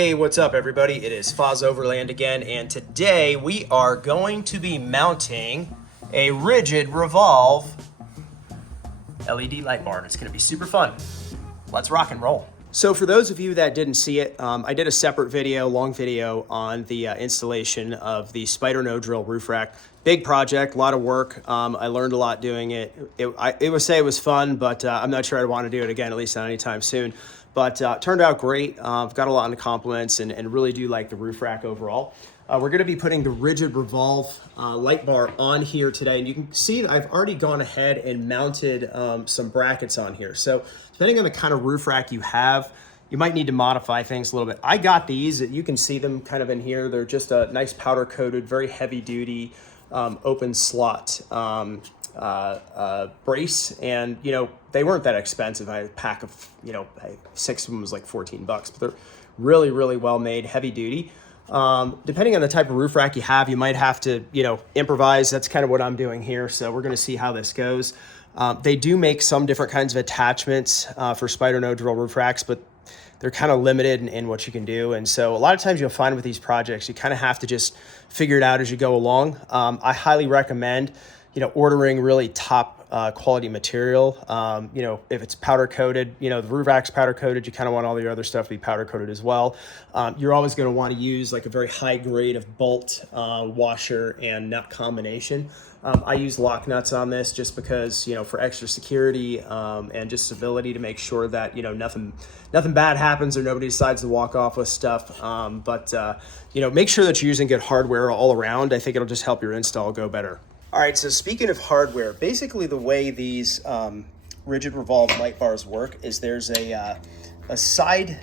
Hey, what's up everybody? It is Foz Overland again, and today we are going to be mounting a Rigid Revolve LED light bar, and it's gonna be super fun. Let's rock and roll. So for those of you that didn't see it, I did a separate video, long video on the installation of the Spider No Drill roof rack. Big project, a lot of work. I learned a lot doing it. It was fun, but I'm not sure I'd want to do it again, at least not anytime soon. But turned out great. I've got a lot of compliments and really do like the roof rack overall. We're going to be putting the Rigid Revolve light bar on here today. And you can see that I've already gone ahead and mounted some brackets on here. So depending on the kind of roof rack you have, you might need to modify things a little bit. I got these, you can see them kind of in here. They're just a nice powder coated, very heavy duty, open slot brace. And, you know, they weren't that expensive. I had a pack of, 6 of them was like 14 bucks, but they're really, really well made, heavy duty. Depending on the type of roof rack you have, you might have to, improvise. That's kind of what I'm doing here. So we're going to see how this goes. They do make some different kinds of attachments for Spider No Drill roof racks, but they're kind of limited in what you can do. And so a lot of times you'll find with these projects, you kind of have to just figure it out as you go along. I highly recommend, ordering really top quality material. If it's powder coated, the roof rack's powder coated, you kind of want all the other stuff to be powder coated as well. You're always going to want to use like a very high grade of bolt, washer, and nut combination. I use lock nuts on this just because, for extra security and just stability to make sure that, nothing bad happens or nobody decides to walk off with stuff. Make sure that you're using good hardware all around. I think it'll just help your install go better. All right, so speaking of hardware, basically the way these Rigid Revolve light bars work is there's a side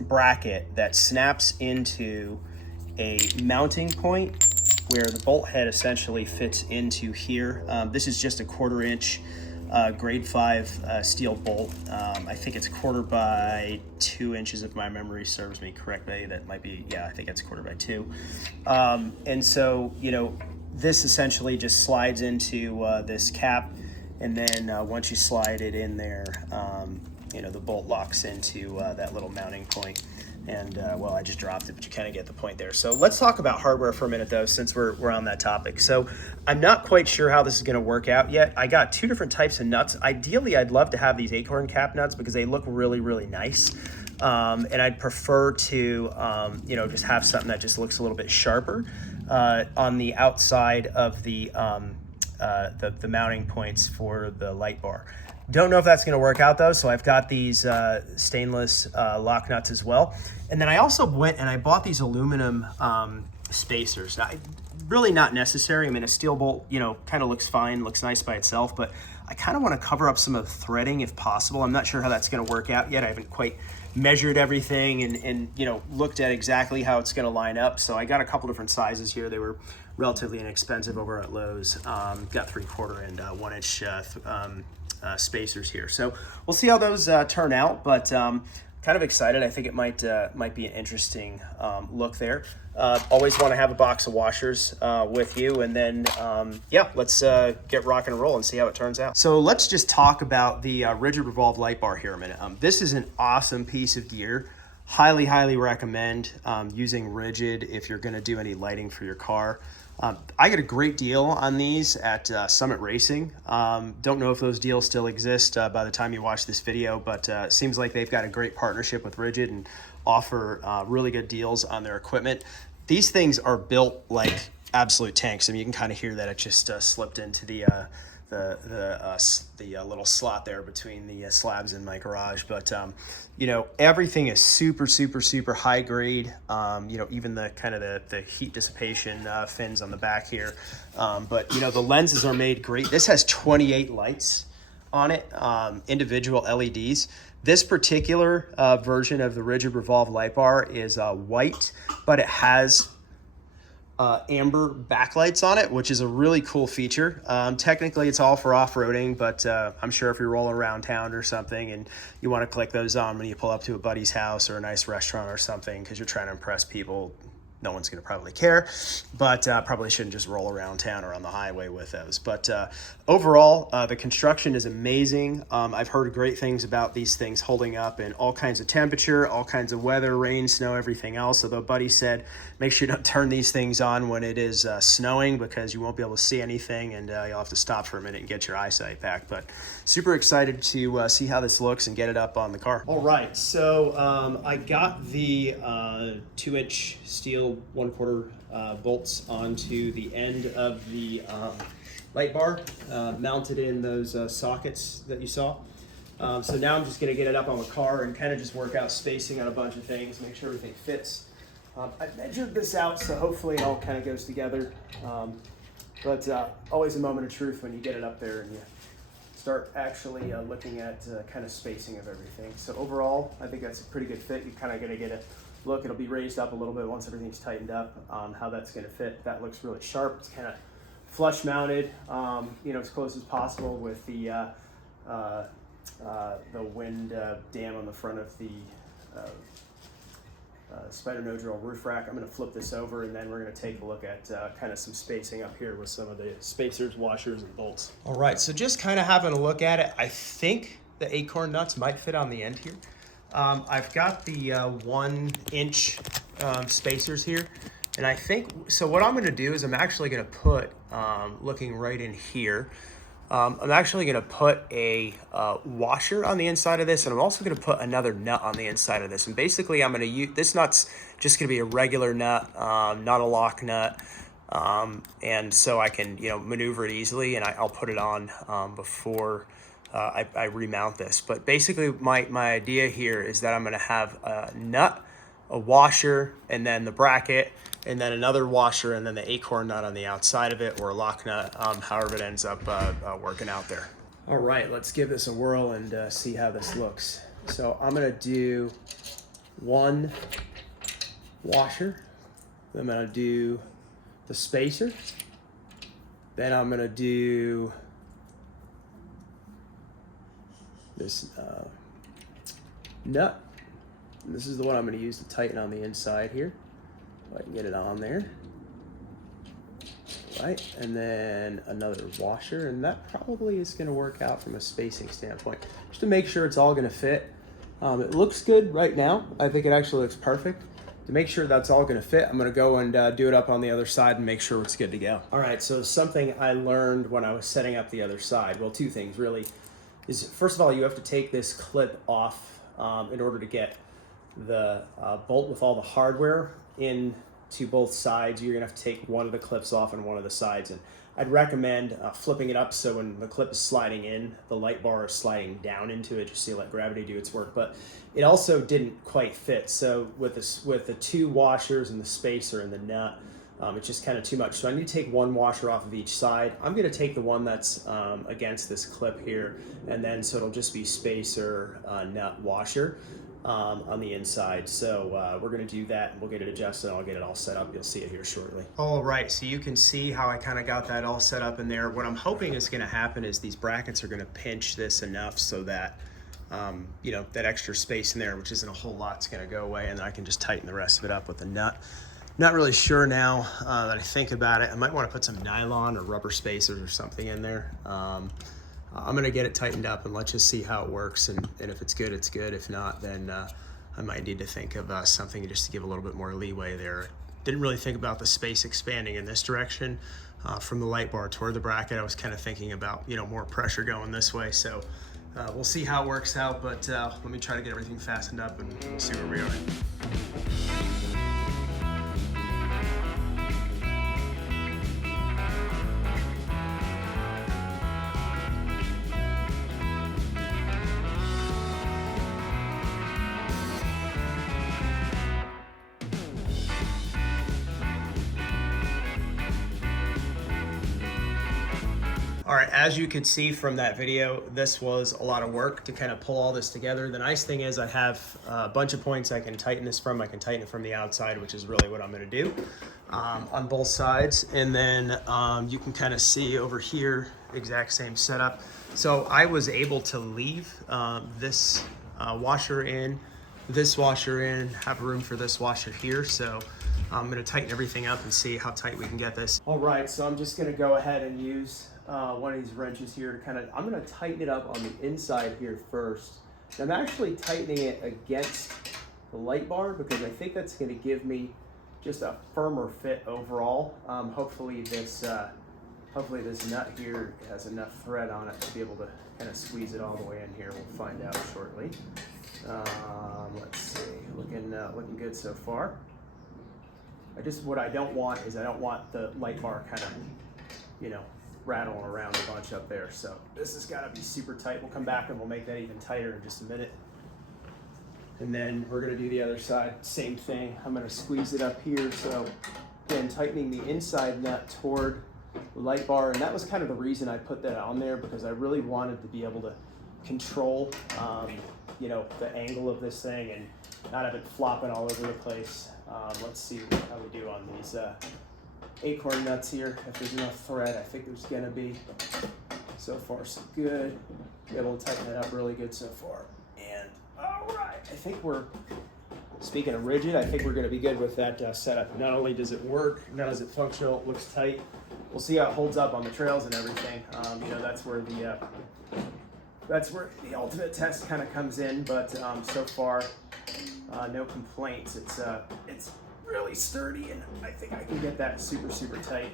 bracket that snaps into a mounting point where the bolt head essentially fits into here. This is just a 1/4 inch grade 5 steel bolt. I think it's 1/4 by 2 inches if my memory serves me correctly. That might be, I think it's 1/4 by 2. And so, this essentially just slides into this cap, and then once you slide it in there, the bolt locks into that little mounting point. And I just dropped it, but you kind of get the point there. So let's talk about hardware for a minute though, since we're on that topic. So I'm not quite sure how this is gonna work out yet. I got 2 different types of nuts. Ideally, I'd love to have these acorn cap nuts because they look really, really nice. And I'd prefer to, just have something that just looks a little bit sharper on the outside of the mounting points for the light bar. Don't know if that's going to work out though, so I've got these stainless lock nuts as well. And then I also went and I bought these aluminum spacers. Now, really not necessary. I mean, a steel bolt, kind of looks fine, looks nice by itself, but I kind of want to cover up some of the threading if possible. I'm not sure how that's going to work out yet. I haven't quite measured everything and looked at exactly how it's going to line up. So I got a couple different sizes here. They were relatively inexpensive over at Lowe's. Got 3/4 and 1 inch spacers here. So we'll see how those turn out, but kind of excited. I think it might be an interesting look there. Always want to have a box of washers with you, and then let's get rocking and roll and see how it turns out. So let's just talk about the Rigid Revolve light bar here a minute. This is an awesome piece of gear. Highly recommend using Rigid if you're going to do any lighting for your car. I get a great deal on these at Summit Racing. Don't know if those deals still exist by the time you watch this video, but it seems like they've got a great partnership with Rigid and offer really good deals on their equipment. These things are built like absolute tanks. I mean, you can kind of hear that it just slipped into the little slot there between the slabs in my garage. But everything is super high grade. Even the kind of the heat dissipation fins on the back here. But the lenses are made great. This has 28 lights on it, individual LEDs. This particular version of the Rigid Revolve light bar is white, but it has amber backlights on it, which is a really cool feature. Technically it's all for off-roading, but I'm sure if you're rolling around town or something and you want to click those on when you pull up to a buddy's house or a nice restaurant or something because you're trying to impress people, no one's going to probably care, but probably shouldn't just roll around town or on the highway with those. But overall, the construction is amazing. I've heard great things about these things holding up in all kinds of temperature, all kinds of weather, rain, snow, everything else. Although Buddy said, make sure you don't turn these things on when it is snowing, because you won't be able to see anything, and you'll have to stop for a minute and get your eyesight back. But super excited to see how this looks and get it up on the car. All right, so I got the 2-inch steel 1/4 bolts onto the end of the light bar, mounted in those sockets that you saw. So now I'm just going to get it up on the car and kind of just work out spacing on a bunch of things, make sure everything fits. I measured this out, so hopefully it all kind of goes together. But always a moment of truth when you get it up there and you start actually looking at kind of spacing of everything. So overall, I think that's a pretty good fit. You're kind of going to get a look. It'll be raised up a little bit once everything's tightened up, how that's going to fit. That looks really sharp. It's kind of flush mounted, as close as possible with the wind dam on the front of the spider no drill roof rack. I'm going to flip this over, and then we're going to take a look at kind of some spacing up here with some of the spacers, washers, and bolts. All right, so just kind of having a look at it, I think the acorn nuts might fit on the end here. I've got the 1-inch spacers here, and I think, so what I'm going to do is I'm actually going to put, looking right in here, I'm actually going to put a washer on the inside of this, and I'm also going to put another nut on the inside of this. And basically I'm going to use, this nut's just going to be a regular nut, not a lock nut. And so I can, maneuver it easily, and I'll put it on before I remount this. But basically my idea here is that I'm going to have a nut, a washer, and then the bracket, and then another washer, and then the acorn nut on the outside of it, or a lock nut, however it ends up working out there. All right, let's give this a whirl and see how this looks. So I'm gonna do one washer, then I'm gonna do the spacer, then I'm gonna do this nut. And this is the one I'm going to use to tighten on the inside here. If I can get it on there. Right, and then another washer, and that probably is going to work out from a spacing standpoint, just to make sure it's all going to fit. It looks good right now. I think it actually looks perfect. To make sure that's all going to fit, I'm going to go and do it up on the other side and make sure it's good to go. All right, so something I learned when I was setting up the other side, well, two things really, is first of all, you have to take this clip off in order to get the bolt with all the hardware in to both sides. You're gonna have to take one of the clips off on one of the sides, and I'd recommend flipping it up so when the clip is sliding in, the light bar is sliding down into it, just to let gravity do its work. But it also didn't quite fit, so with the two washers and the spacer and the nut, it's just kind of too much. So I need to take one washer off of each side. I'm going to take the one that's against this clip here, and then so it'll just be spacer, nut, washer on the inside. So we're going to do that, and we'll get it adjusted, and I'll get it all set up. You'll see it here shortly. All right, so you can see how I kind of got that all set up in there. What I'm hoping is going to happen is these brackets are going to pinch this enough so that that extra space in there, which isn't a whole lot, is going to go away, and then I can just tighten the rest of it up with the nut. Not really sure now that I think about it. I might want to put some nylon or rubber spacers or something in there. I'm gonna get it tightened up, and let's just see how it works. And if it's good, it's good. If not, then I might need to think of something just to give a little bit more leeway there. Didn't really think about the space expanding in this direction from the light bar toward the bracket. I was kind of thinking about more pressure going this way. So we'll see how it works out. But let me try to get everything fastened up and we'll see where we are. All right, as you could see from that video, this was a lot of work to kind of pull all this together. The nice thing is I have a bunch of points I can tighten this from. I can tighten it from the outside, which is really what I'm gonna do on both sides. And then you can kind of see over here, exact same setup. So I was able to leave this washer in, this washer in, have room for this washer here. So I'm gonna tighten everything up and see how tight we can get this. All right, so I'm just gonna go ahead and use one of these wrenches here to kind of, I'm gonna tighten it up on the inside here first. I'm actually tightening it against the light bar because I think that's gonna give me just a firmer fit overall. Hopefully this nut here has enough thread on it to be able to kind of squeeze it all the way in here. We'll find out shortly. Let's see, looking good so far. What I don't want is I don't want the light bar kind of, you know, rattling around a bunch up there. So this has got to be super tight. We'll come back and we'll make that even tighter in just a minute. And then we're going to do the other side, same thing. I'm going to squeeze it up here. So again, tightening the inside nut toward the light bar. And that was kind of the reason I put that on there, because I really wanted to be able to control, you know, the angle of this thing and not have it flopping all over the place. Let's see how we do on these acorn nuts here. If there's enough thread, I think there's gonna be. So far, so good. Be able to tighten it up really good so far. And all right, I think we're, speaking of rigid, I think we're gonna be good with that setup. Not only does it work, not is it functional, it looks tight. We'll see how it holds up on the trails and everything. You know, that's where the ultimate test kind of comes in. But so far, no complaints. It's really sturdy, and I think I can get that super, super tight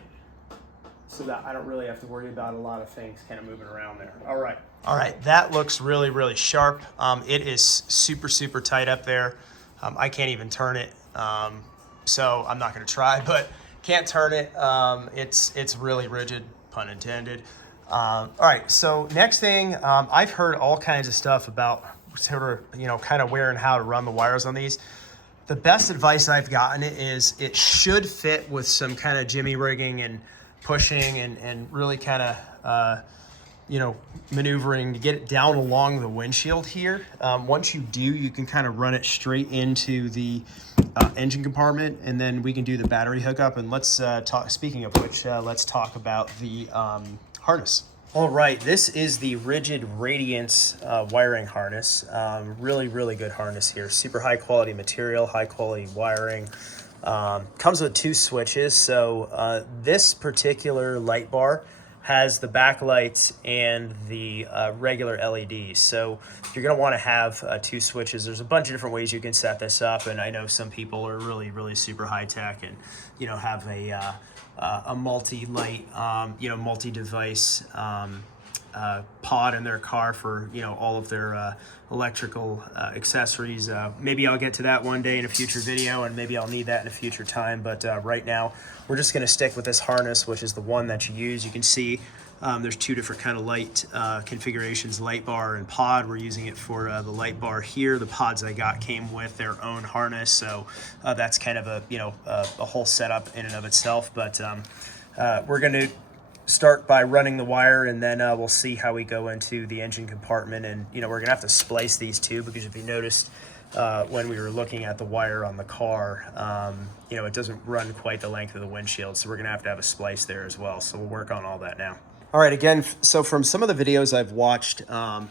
so that I don't really have to worry about a lot of things kind of moving around there. All right, that looks really, really sharp. It is super, super tight up there. I can't even turn it, so I'm not gonna try, but can't turn it. It's really rigid, pun intended. All right, so next thing, I've heard all kinds of stuff about sort of, you know, kind of where and how to run the wires on these. The best advice I've gotten is it should fit with some kind of jimmy rigging and pushing and really kind of, you know, maneuvering to get it down along the windshield here. Once you do, you can kind of run it straight into the engine compartment, and then we can do the battery hookup. And let's talk, speaking of which, let's talk about the harness. All right, this is the Rigid Radiance wiring harness. Really, really good harness here. Super high quality material, high quality wiring. Comes with 2 switches. So this particular light bar has the backlights and the regular LEDs. So you're gonna wanna have 2 switches. There's a bunch of different ways you can set this up. And I know some people are really, really super high tech and, you know, have a multi-light, you know, multi-device pod in their car for, you know, all of their electrical accessories. Maybe I'll get to that one day in a future video, and maybe I'll need that in a future time. But right now, we're just going to stick with this harness, which is the one that you use. You can see there's 2 different kind of light configurations, light bar and pod. We're using it for the light bar here. The pods I got came with their own harness, so that's kind of a, you know, a whole setup in and of itself. But we're going to start by running the wire, and then we'll see how we go into the engine compartment. And, you know, we're going to have to splice these 2, because if you noticed when we were looking at the wire on the car, you know, it doesn't run quite the length of the windshield, so we're going to have a splice there as well. So we'll work on all that now. All right, again, so from some of the videos I've watched, what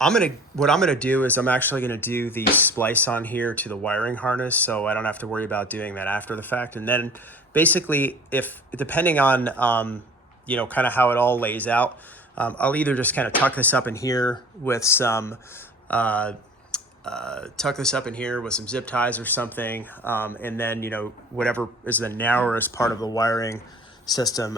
I'm gonna do is I'm actually gonna do the splice on here to the wiring harness, so I don't have to worry about doing that after the fact. And then basically, if depending on you know, kind of how it all lays out, I'll either just kind of tuck this up in here with some zip ties or something, and then, you know, whatever is the narrowest part of the wiring system,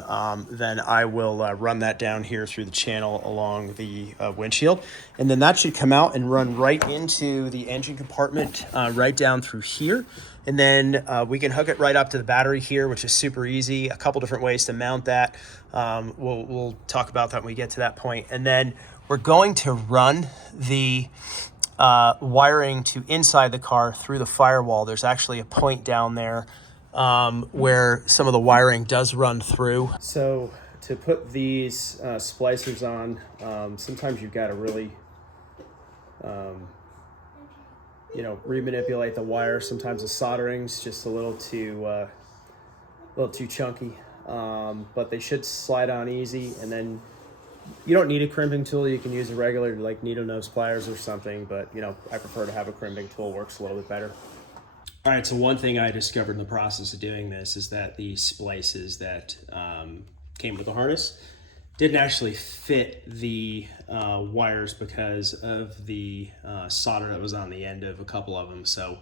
then I will run that down here through the channel along the windshield, and then that should come out and run right into the engine compartment, right down through here. And then we can hook it right up to the battery here, which is super easy. A couple different ways to mount that. We'll talk about that when we get to that point. And then we're going to run the wiring to inside the car through the firewall. There's actually a point down there where some of the wiring does run through. So to put these splicers on, sometimes you've got to really, you know, remanipulate the wire. Sometimes the soldering's just a little too chunky, but they should slide on easy. And then you don't need a crimping tool. You can use a regular, like, needle nose pliers or something, but, you know, I prefer to have a crimping tool. Works a little bit better. All right, so one thing I discovered in the process of doing this is that the splices that came with the harness didn't actually fit the wires because of the solder that was on the end of a couple of them. So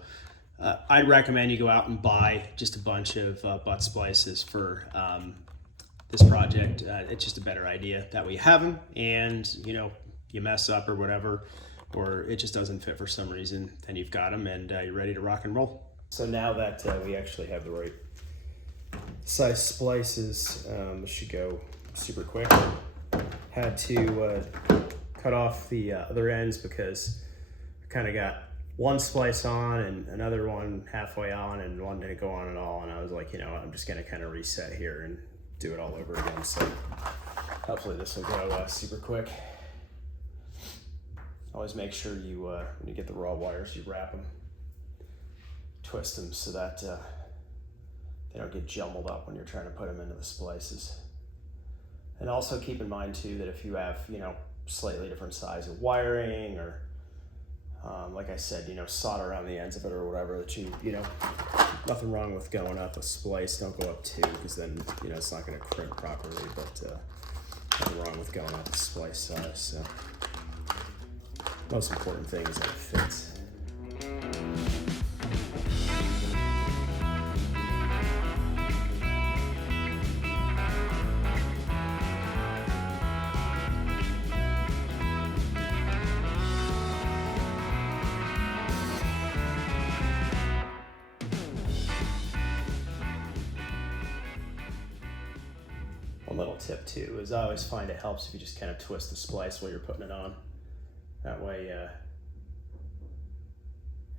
I'd recommend you go out and buy just a bunch of butt splices for this project. It's just a better idea. That way you have them, and you mess up or whatever, or it just doesn't fit for some reason, then you've got them and you're ready to rock and roll. So now that we actually have the right size splices, this should go super quick. Had to cut off the other ends because I kind of got one splice on and another one halfway on, and one didn't go on at all. And I was like, I'm just gonna kind of reset here and do it all over again. So hopefully this will go super quick. Always make sure you, when you get the raw wires, you wrap them, twist them so that they don't get jumbled up when you're trying to put them into the splices. And also keep in mind too that if you have, slightly different size of wiring, or like I said, solder around the ends of it or whatever, that nothing wrong with going up a splice. Don't go up two, because then, it's not going to crimp properly, but nothing wrong with going up the splice size. So most important thing is that it fits. One little tip too is I always find it helps if you just kind of twist the splice while you're putting it on. That way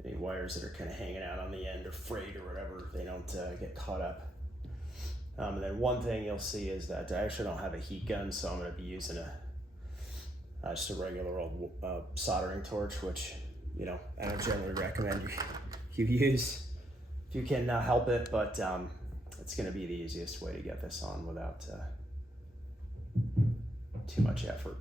any wires that are kind of hanging out on the end or frayed or whatever, they don't get caught up. And then one thing you'll see is that I actually don't have a heat gun, so I'm going to be using just a regular old soldering torch, which I don't generally recommend you use if you can help it, but it's going to be the easiest way to get this on without too much effort.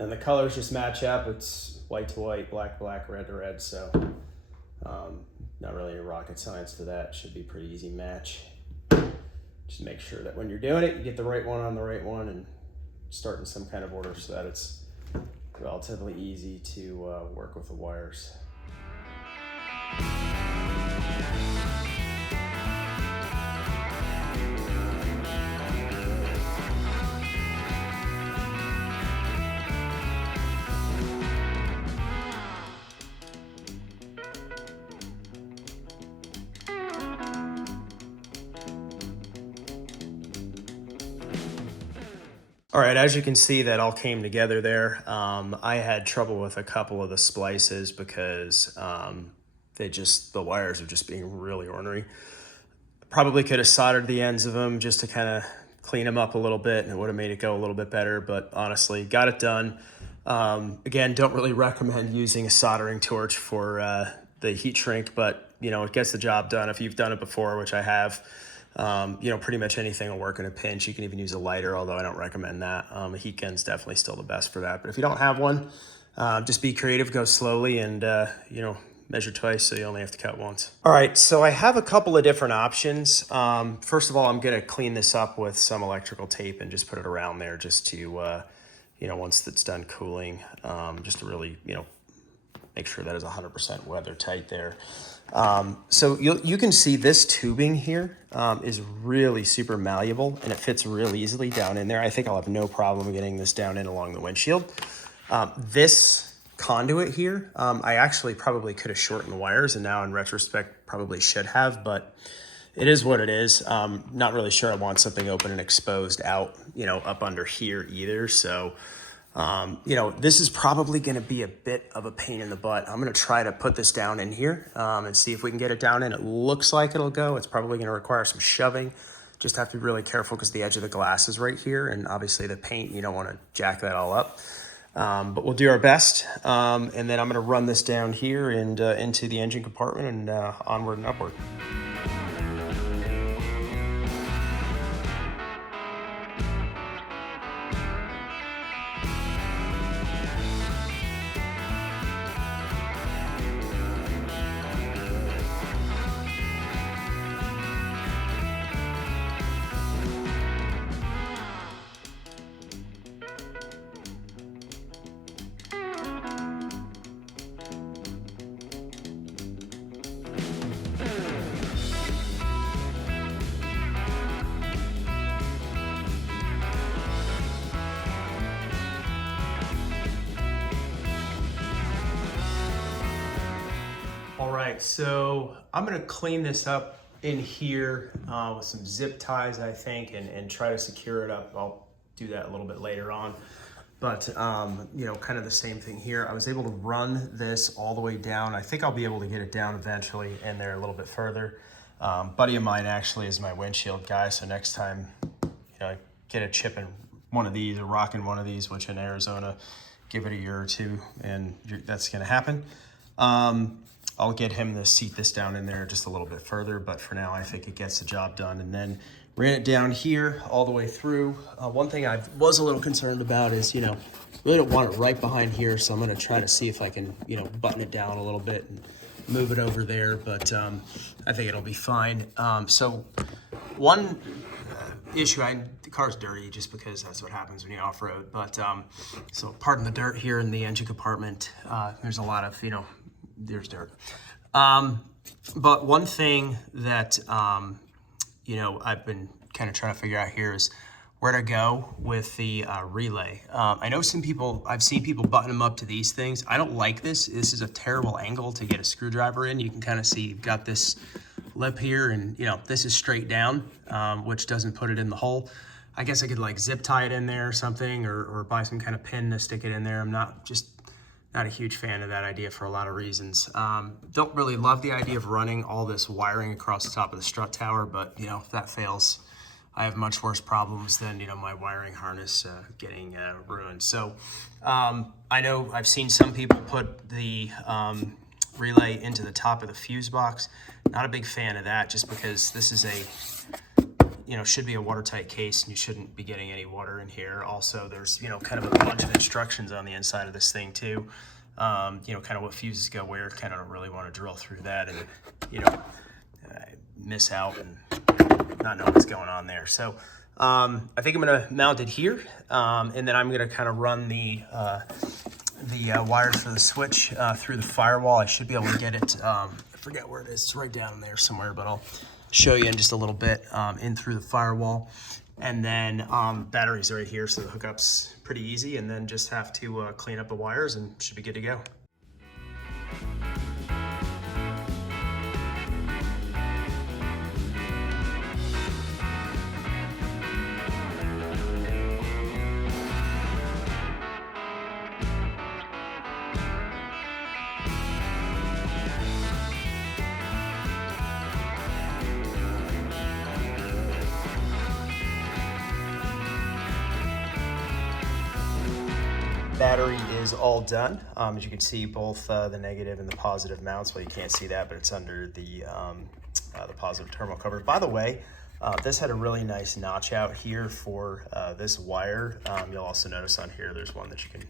And the colors just match up. It's white to white, black to black, red to red. So not really any rocket science to that. Should be a pretty easy match. Just make sure that when you're doing it, you get the right one on the right one and start in some kind of order so that it's relatively easy to work with the wires. All right, as you can see, that all came together there. I had trouble with a couple of the splices because the wires are just being really ornery. Probably could have soldered the ends of them just to kind of clean them up a little bit, and it would have made it go a little bit better, but honestly, got it done. Again, don't really recommend using a soldering torch for the heat shrink, but it gets the job done. If you've done it before, which I have, pretty much anything will work in a pinch. You can even use a lighter, although I don't recommend that. A heat gun's definitely still the best for that. But if you don't have one, just be creative, go slowly, and, measure twice so you only have to cut once. All right, so I have a couple of different options. First of all, I'm gonna clean this up with some electrical tape and just put it around there just to, once it's done cooling, just to really, make sure that is 100% weather tight there. So you can see this tubing here is really super malleable, and it fits real easily down in there. I think I'll have no problem getting this down in along the windshield. This conduit here, I actually probably could have shortened the wires, and now in retrospect probably should have, but it is what it is. Not really sure I want something open and exposed out, up under here either. So this is probably going to be a bit of a pain in the butt. I'm going to try to put this down in here and see if we can get it down in. It looks like it'll go. It's probably going to require some shoving. Just have to be really careful because the edge of the glass is right here, and obviously the paint, you don't want to jack that all up. But we'll do our best. And then I'm going to run this down here and into the engine compartment and onward and upward. right, so I'm gonna clean this up in here with some zip ties, I think, and try to secure it up. I'll do that a little bit later on. But, you know, kind of the same thing here. I was able to run this all the way down. I think I'll be able to get it down eventually in there a little bit further. Buddy of mine actually is my windshield guy, so next time, you know, I get a chip in one of these or rocking one of these, which in Arizona, give it a year or two, and that's gonna happen. I'll get him to seat this down in there just a little bit further, but for now I think it gets the job done. And then ran it down here all the way through. One thing I was a little concerned about is, you know, really don't want it right behind here, so I'm gonna try to see if I can, you know, button it down a little bit and move it over there, but I think it'll be fine. So one issue, the car's dirty just because that's what happens when you off-road, but so pardon the dirt here in the engine compartment. There's a lot of, you know, there's dirt. But one thing that, you know, I've been kind of trying to figure out here is where to go with the relay. I know I've seen people button them up to these things. I don't like this. This is a terrible angle to get a screwdriver in. You can kind of see you've got this lip here, and you know, this is straight down, which doesn't put it in the hole. I guess I could like zip tie it in there or something, or buy some kind of pin to stick it in there. I'm not a huge fan of that idea for a lot of reasons. Don't really love the idea of running all this wiring across the top of the strut tower, but you know, if that fails, I have much worse problems than, you know, my wiring harness getting ruined. So I know I've seen some people put the relay into the top of the fuse box. Not a big fan of that, just because this is you know, should be a watertight case and you shouldn't be getting any water in here. Also, there's, you know, kind of a bunch of instructions on the inside of this thing too. You know, kind of what fuses go where. Kind of don't really want to drill through that and, you know, miss out and not know what's going on there. So I think I'm gonna mount it here, and then I'm gonna kind of run the wires for the switch through the firewall. I should be able to get it, I forget where it is, it's right down there somewhere, but I'll show you in just a little bit, in through the firewall. And then batteries right here, so the hookup's pretty easy, and then just have to clean up the wires and should be good to go. Battery is all done. As you can see, both the negative and the positive mounts. Well, you can't see that, but it's under the positive terminal cover. By the way, this had a really nice notch out here for this wire. You'll also notice on here, there's one that you can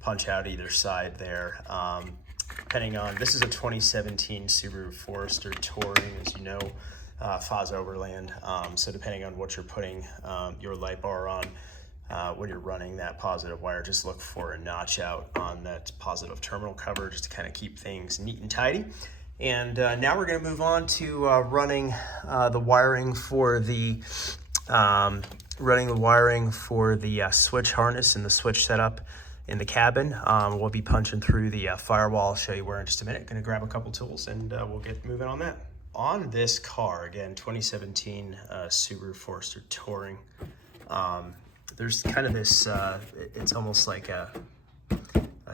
punch out either side there. Depending on, this is a 2017 Subaru Forester Touring, as you know, Foz Overland. So depending on what you're putting your light bar on, when you're running that positive wire, just look for a notch out on that positive terminal cover just to kind of keep things neat and tidy. And now we're going to move on to running the wiring for the switch harness and the switch setup in the cabin. We'll be punching through the firewall. I'll show you where in just a minute. Going to grab a couple tools and we'll get moving on that. On this car, again, 2017 Subaru Forester Touring. There's kind of this, it's almost like a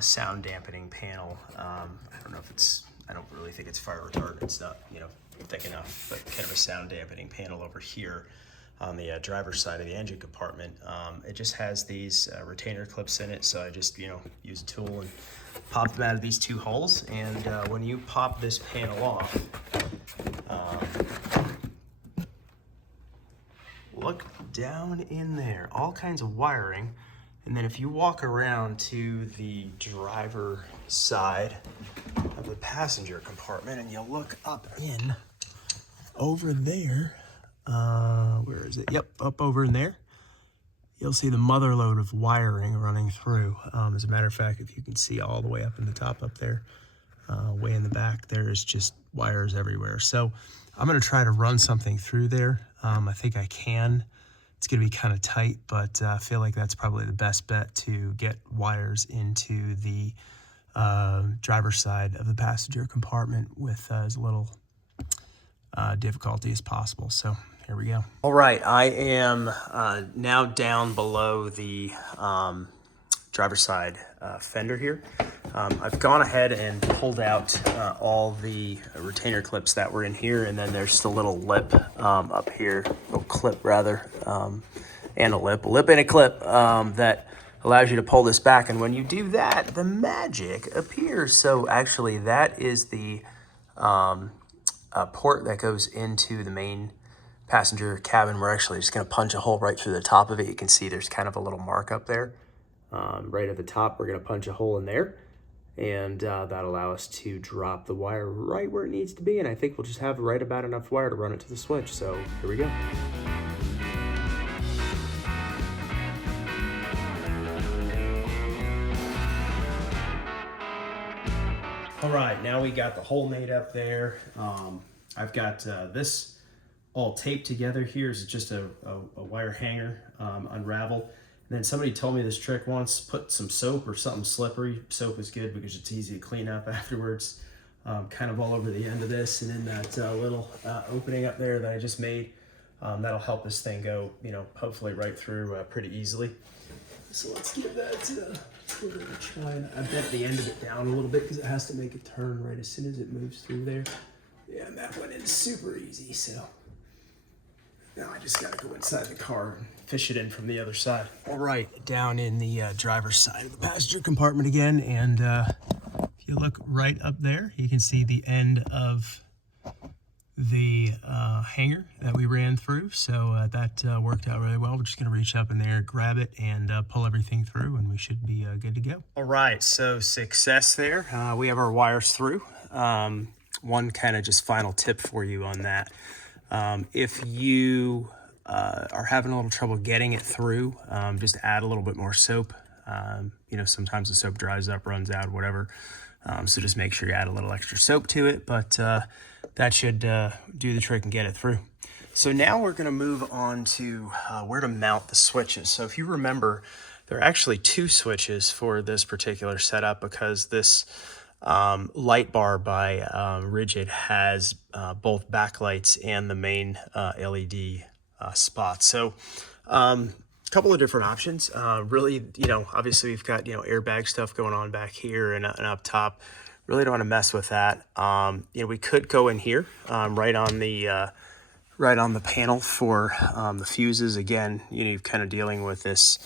sound dampening panel. I don't know if it's, I don't really think it's fire retardant. It's not, you know, thick enough, but kind of a sound dampening panel over here on the driver's side of the engine compartment. It just has these retainer clips in it. So I just, you know, use a tool and pop them out of these two holes. And when you pop this panel off, look down in there, all kinds of wiring. And then if you walk around to the driver side of the passenger compartment and you look up in over there, where is it? Yep, up over in there, you'll see the mother load of wiring running through. As a matter of fact, if you can see all the way up in the top up there, way in the back, there is just wires everywhere. So I'm gonna try to run something through there. I think I can. It's gonna be kind of tight, but I feel like that's probably the best bet to get wires into the driver's side of the passenger compartment with as little difficulty as possible. So here we go. All right, I am now down below the driver's side fender here. I've gone ahead and pulled out all the retainer clips that were in here, and then there's the little lip up here, little clip rather, and a lip and a clip that allows you to pull this back. And when you do that, the magic appears. So actually that is the port that goes into the main passenger cabin. We're actually just gonna punch a hole right through the top of it. You can see there's kind of a little mark up there. Right at the top, we're gonna punch a hole in there, and that'll allow us to drop the wire right where it needs to be. And I think we'll just have right about enough wire to run it to the switch. So here we go. All right, now we got the hole made up there. I've got this all taped together here. Is just a wire hanger, unraveled. And then somebody told me this trick once: put some soap or something slippery. Soap is good because it's easy to clean up afterwards. Kind of all over the end of this, and in that little opening up there that I just made. That'll help this thing go, hopefully right through pretty easily. So let's give that a little try. And I bent the end of it down a little bit because it has to make a turn right as soon as it moves through there. Yeah, and that went in super easy. So now I just got to go inside the car and fish it in from the other side. All right, down in the driver's side of the passenger compartment again. And if you look right up there, you can see the end of the hanger that we ran through. So that worked out really well. We're just gonna reach up in there, grab it, and pull everything through, and we should be good to go. All right, so success there. We have our wires through. One kind of just final tip for you on that. If you are having a little trouble getting it through, just add a little bit more soap. Sometimes the soap dries up, runs out, whatever. So just make sure you add a little extra soap to it, but that should do the trick and get it through. So now we're gonna move on to where to mount the switches. So if you remember, there are actually two switches for this particular setup because this light bar by Rigid has both backlights and the main LED spots. So a couple of different options. Really, obviously we've got, airbag stuff going on back here and up top. Really don't want to mess with that. We could go in here right on the panel for the fuses. Again, you're kind of dealing with this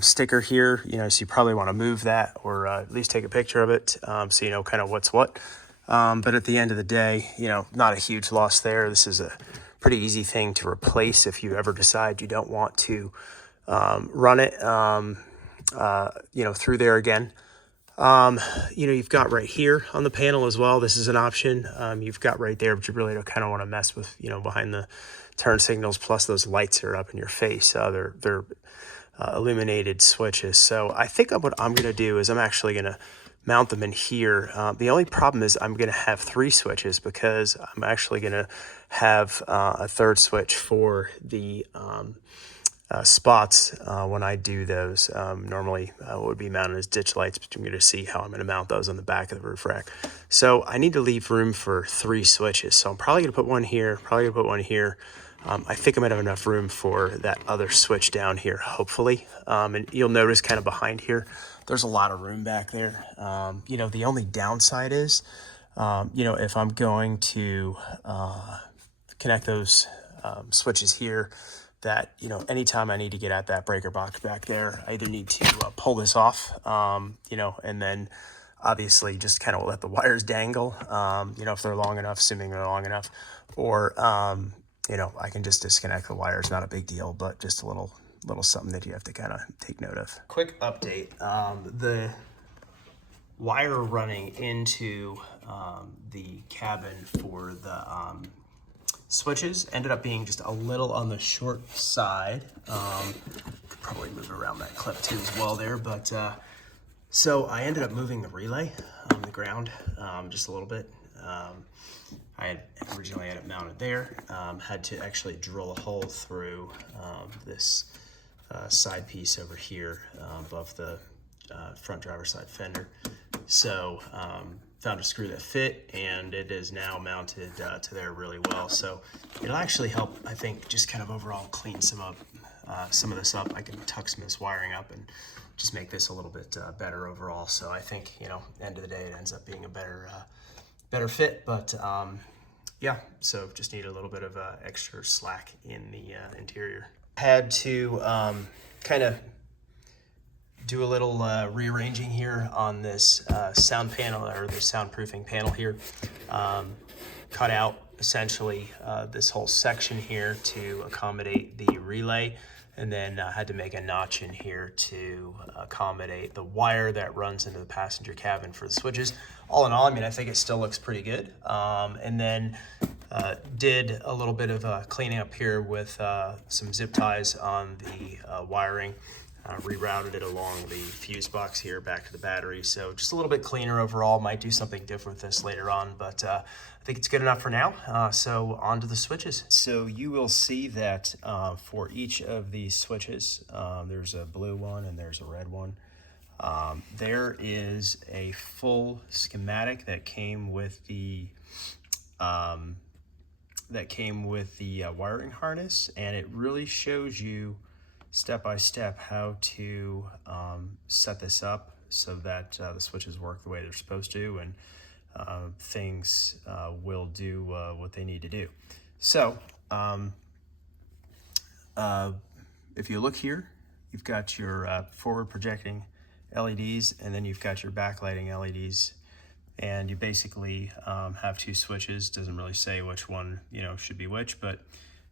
sticker here, so you probably want to move that or at least take a picture of it so you know kind of what's what. But at the end of the day, not a huge loss there. This is a pretty easy thing to replace if you ever decide you don't want to run it, through there again. You've got right here on the panel as well. This is an option. You've got right there, but you really don't kind of want to mess with, behind the turn signals. Plus those lights are up in your face. They're illuminated switches. So I think what I'm going to do is I'm actually going to mount them in here. The only problem is I'm going to have three switches because I'm actually going to have a third switch for the spots when I do those. Normally would be mounted as ditch lights, but you're going to see how I'm going to mount those on the back of the roof rack. So I need to leave room for three switches. So I'm probably going to put one here, probably going to put one here. I think I might have enough room for that other switch down here, hopefully. And you'll notice kind of behind here, there's a lot of room back there. The only downside is, if I'm going to connect those switches here, that, anytime I need to get at that breaker box back there, I either need to pull this off, and then obviously just kind of let the wires dangle, if they're long enough, assuming they're long enough, or, I can just disconnect the wires. Not a big deal, but just a little something that you have to kind of take note of. Quick update. The wire running into the cabin for the switches ended up being just a little on the short side. Could probably move around that clip too as well there, but so I ended up moving the relay on the ground just a little bit. I had originally had it mounted there, had to actually drill a hole through this side piece over here above the front driver's side fender. So found a screw that fit, and it is now mounted to there really well. So it'll actually help, I think, just kind of overall clean some of this up. I can tuck some of this wiring up and just make this a little bit better overall. So I think, you know, end of the day, it ends up being a better fit. But yeah, so just need a little bit of extra slack in the interior. Had to kind of do a little rearranging here on this sound panel, or the soundproofing panel here. Cut out essentially this whole section here to accommodate the relay, and then had to make a notch in here to accommodate the wire that runs into the passenger cabin for the switches. All in all, I mean, I think it still looks pretty good. And then did a little bit of cleaning up here with some zip ties on the wiring. Rerouted it along the fuse box here back to the battery. So just a little bit cleaner overall. Might do something different with this later on, but I think it's good enough for now. So on to the switches. So you will see that for each of these switches, there's a blue one and there's a red one. There is a full schematic that came with the wiring harness, and it really shows you step by step how to set this up so that the switches work the way they're supposed to, and things will do what they need to do. So if you look here, you've got your forward projecting LEDs, and then you've got your backlighting LEDs, and you basically have two switches. Doesn't really say which one, you know, should be which, but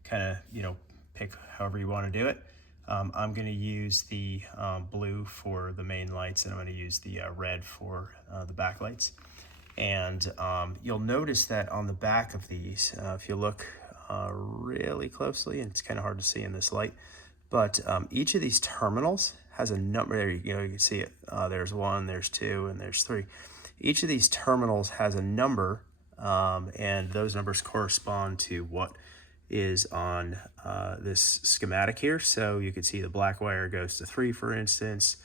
kind of, you know, pick however you want to do it. I'm going to use the blue for the main lights, and I'm going to use the red for the backlights. And you'll notice that on the back of these, if you look really closely, and it's kind of hard to see in this light, but each of these terminals has a number. There you go, you can see it. There's 1, there's 2, and there's 3. Each of these terminals has a number, and those numbers correspond to what is on this schematic here. So you can see the black wire goes to 3, for instance.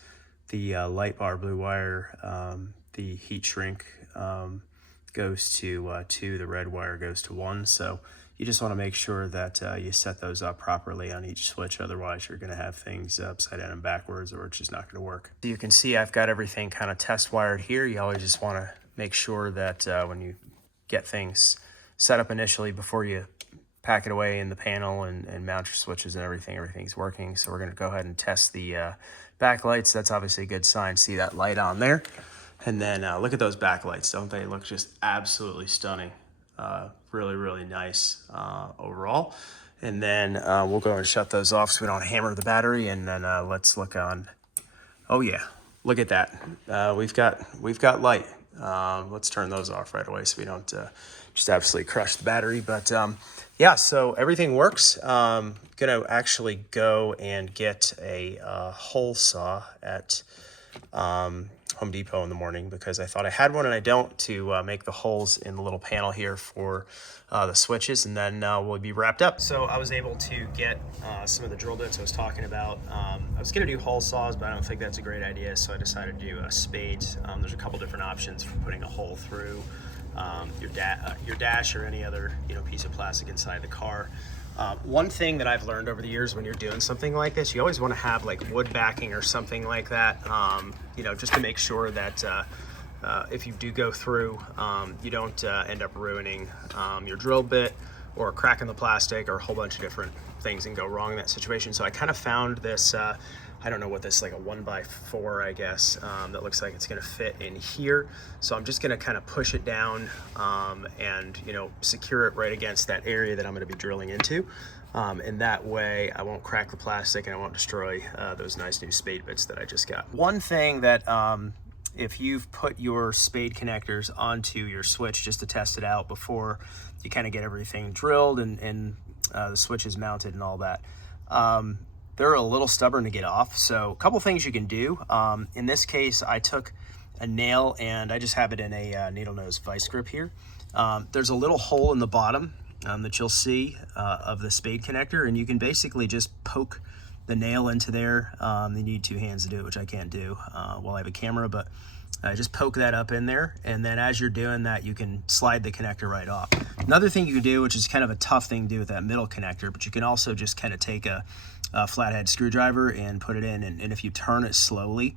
The light bar blue wire, the heat shrink goes to 2. The red wire goes to 1. So you just want to make sure that you set those up properly on each switch. Otherwise, you're going to have things upside down and backwards, or it's just not going to work. So you can see I've got everything kind of test wired here. You always just want to make sure that when you get things set up initially, before you pack it away in the panel and mount your switches and everything's working. So we're going to go ahead and test the backlights. That's obviously a good sign. See that light on there? And then look at those backlights. Don't they look just absolutely stunning? Really, really nice overall. And then we'll go and shut those off so we don't hammer the battery. And then let's look on. Oh yeah, look at that. We've got light. Let's turn those off right away so we don't just absolutely crush the battery. But yeah, so everything works. Gonna actually go and get a hole saw at Home Depot in the morning, because I thought I had one and I don't, to make the holes in the little panel here for the switches, and then we'll be wrapped up. So I was able to get some of the drill bits I was talking about. I was gonna do hole saws, but I don't think that's a great idea, so I decided to do spades. There's a couple different options for putting a hole through your dash or any other, you know, piece of plastic inside the car. One thing that I've learned over the years, when you're doing something like this, you always want to have like wood backing or something like that, you know, just to make sure that if you do go through, you don't end up ruining your drill bit or cracking the plastic, or a whole bunch of different things and go wrong in that situation. So I kind of found this, I don't know what this, like a 1x4, I guess, that looks like it's going to fit in here. So I'm just going to kind of push it down and, you know, secure it right against that area that I'm going to be drilling into. And that way I won't crack the plastic and I won't destroy those nice new spade bits that I just got. One thing that if you've put your spade connectors onto your switch just to test it out before you kind of get everything drilled and the switch is mounted and all that, they're a little stubborn to get off. So a couple things you can do. In this case, I took a nail and I just have it in a needle nose vice grip here. There's a little hole in the bottom that you'll see of the spade connector, and you can basically just poke nail into there. You need two hands to do it, which I can't do while I have a camera, but just poke that up in there, and then as you're doing that, you can slide the connector right off. Another thing you can do, which is kind of a tough thing to do with that middle connector, but you can also just kind of take a flathead screwdriver and put it in, and if you turn it slowly,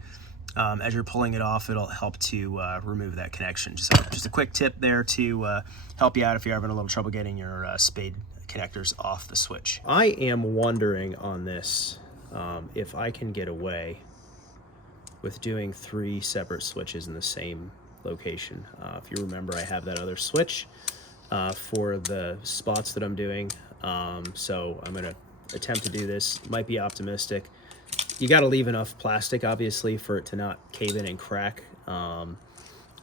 as you're pulling it off, it'll help to remove that connection. Just a quick tip there to help you out if you're having a little trouble getting your spade connectors off the switch. I am wondering on this if I can get away with doing 3 separate switches in the same location. If you remember, I have that other switch for the spots that I'm doing. So I'm gonna attempt to do this. Might be optimistic. You gotta leave enough plastic, obviously, for it to not cave in and crack. And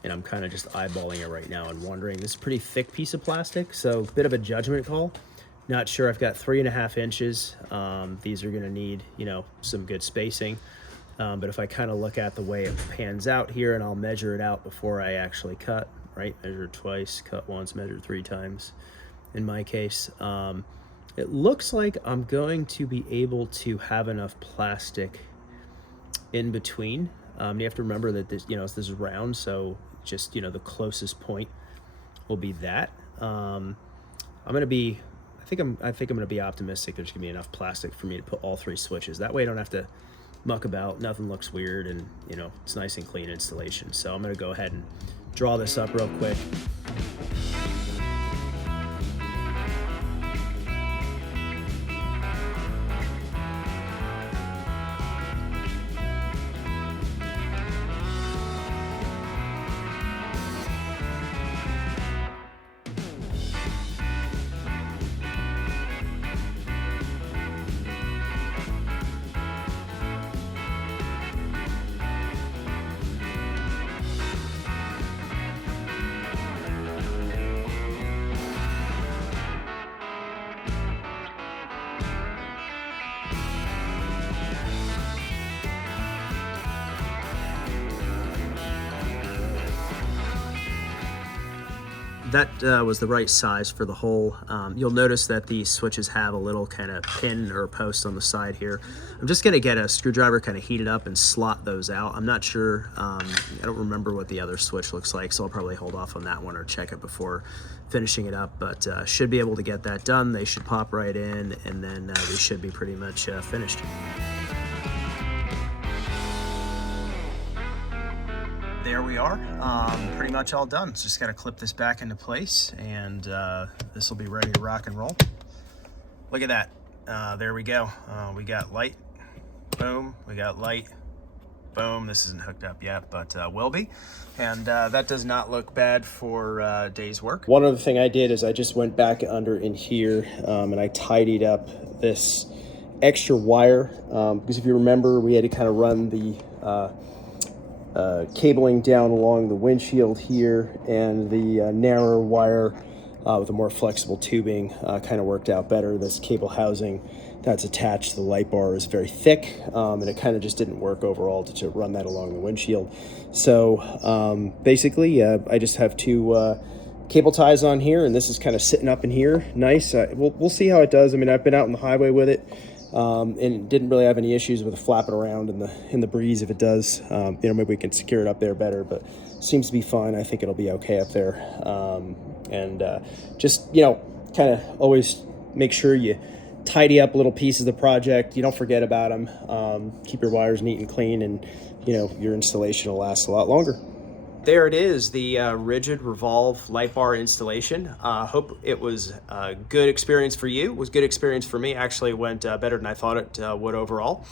I'm kind of just eyeballing it right now and wondering. This is a pretty thick piece of plastic, so a bit of a judgment call. Not sure. I've got 3.5 inches. These are gonna need, you know, some good spacing. But if I kind of look at the way it pans out here, and I'll measure it out before I actually cut, right? Measure twice, cut once, measure 3 times in my case. It looks like I'm going to be able to have enough plastic in between. You have to remember that this, this is round, so just, the closest point will be that. I think I'm going to be optimistic there's going to be enough plastic for me to put all 3 switches. That way I don't have to muck about, nothing looks weird, and it's nice and clean installation. So I'm going to go ahead and draw this up real quick. That was the right size for the hole. You'll notice that these switches have a little kind of pin or post on the side here. I'm just gonna get a screwdriver, kind of heat it up and slot those out. I'm not sure, I don't remember what the other switch looks like, so I'll probably hold off on that one or check it before finishing it up, but should be able to get that done. They should pop right in, and then we should be pretty much finished. There we are, pretty much all done. So just got to clip this back into place, and this will be ready to rock and roll. Look at that. There we go. We got light, boom. We got light, boom. This isn't hooked up yet, but will be. And that does not look bad for day's work. One other thing I did is I just went back under in here, and I tidied up this extra wire, because if you remember, we had to kind of run the cabling down along the windshield here, and the narrower wire with a more flexible tubing kind of worked out better. This cable housing that's attached to the light bar is very thick, and it kind of just didn't work overall to run that along the windshield. So basically I just have 2 cable ties on here, and this is kind of sitting up in here nice. We'll see how it does. I mean, I've been out on the highway with it, and didn't really have any issues with it flapping around in the breeze. If it does, maybe we can secure it up there better, but seems to be fine. I think it'll be okay up there. Just, kind of always make sure you tidy up little pieces of the project. You don't forget about them. Keep your wires neat and clean, and, your installation will last a lot longer. There it is, the Rigid Revolve light bar installation. Hope it was a good experience for you. It was a good experience for me. Actually, it went better than I thought it would overall.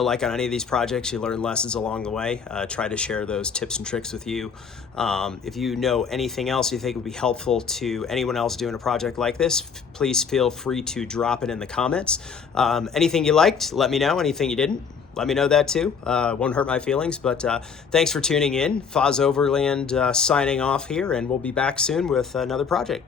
Like on any of these projects, you learn lessons along the way. Try to share those tips and tricks with you. If you know anything else you think would be helpful to anyone else doing a project like this, please feel free to drop it in the comments. Anything you liked, let me know. Anything you didn't, let me know that too. Won't hurt my feelings, but thanks for tuning in. Foz Overland signing off here, and we'll be back soon with another project.